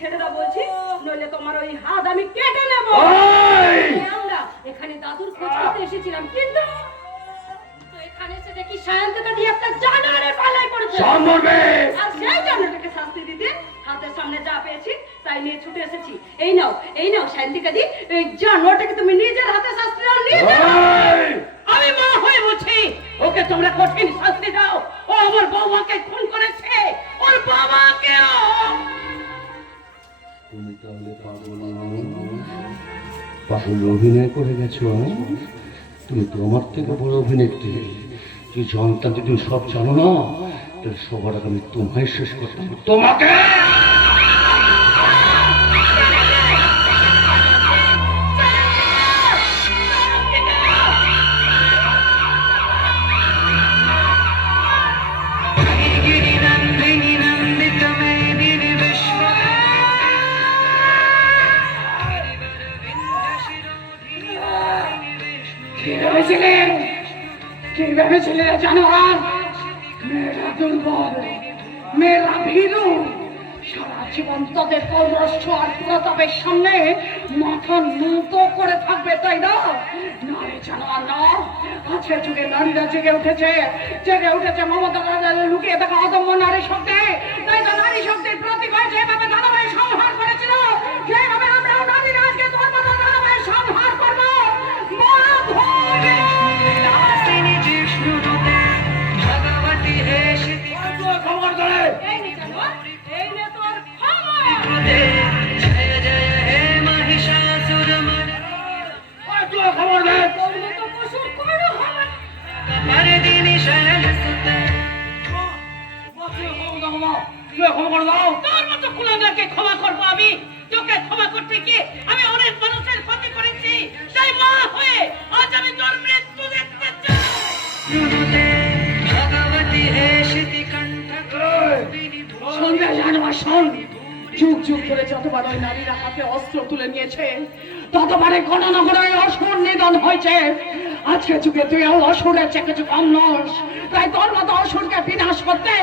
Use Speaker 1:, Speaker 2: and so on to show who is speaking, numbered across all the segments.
Speaker 1: ছেড়ে দাও বলছি নইলে তোমার ওই হাত আমি কেটে নেব। আমরা এখানে দাদুর খোঁজ করতে এসেছিলাম কিন্তু এখানে এসে দেখি সায়ন্তকা দিয়ে একটা জানোয়ারে পালাই পড়েছে। আর সেই জানোয়ারটাকে শাস্তি দিতে হাতের সামনে যা পেয়েছি তাই নিয়ে ছুটে এসেছি। এই নাও এই নাও সায়ন্তিকা দি এই জানোয়ারটাকে তুমি নিজের হাতে
Speaker 2: তুমি পাগল অভিনয় করে গেছো? তুমি তো আমার থেকে বড় অভিনেত্রী। তুই জনতা যদি সব জানো না? তাহলে সবার আগে আমি তোমায় শেষ করতাম। তোমাকে!
Speaker 1: কি ভেবেছিলে কি ভেবেছিলে জানোয়ার? মেয়েরা দুর্বল, মেয়েরা ভীরু। সারা জীবন তাদের পৌরষ্ঠ আর প্রতাপের সামনে মাথা নত করে থাকবে, তাই না? নারী জানোয়ার না। আজকের যুগে নারীরা জেগে উঠেছে। জেগে উঠেছে মমতা লুকিয়ে থাকা তুই
Speaker 2: খবর দাও।
Speaker 1: তোর মতো কুলাঙ্গারকে ক্ষমা করব আমি। তোকে ক্ষমা করতে গিয়ে আমি অনেক মানুষের ক্ষতি করেছি। তাই মা হয়ে আজ আমি তোর মৃত্যু দেখতে চাই। সঙ্গে জানোয়ার শোন যুগ যুগ ধরে যতবার ওই নারীরা হাতে অস্ত্র তুলে নিয়েছে ততবারে গণনগরে অসুর নিধন হয়েছে। আজকে যুগে তুই অসুরের চেয়ে কিছু কম নস তাই তোর মতো বিনাশ করতে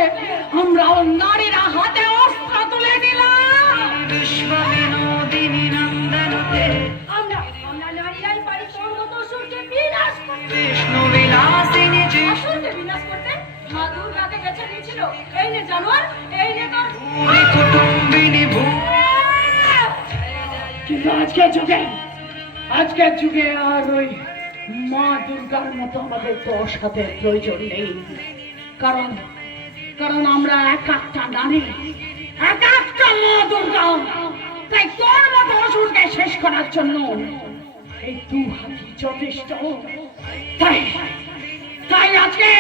Speaker 1: আমরাও নারীরা হাতে অস্ত্র তুলে নিলাম। আমরা আমরা নারীরাই পারি তোর মতো অসুরকে বিনাশ করতে। অসুরকে বিনাশ করতে মা দুর্গাকে বেছে দিয়েছিল এই নে জানোয়ার এই নে তোর। কিন্তু আজকের যুগে আজকের যুগে আর ওই মা দুর্গার মতো আমাদের তো প্রয়োজন নেই। কারণ কারণ আমরা এক একটা নারী, এক একটা মা দুর্গা। তাই তোর মতো অসুরকে শেষ করার জন্য এই দু হাতি যথেষ্ট। তাই তাই আজকে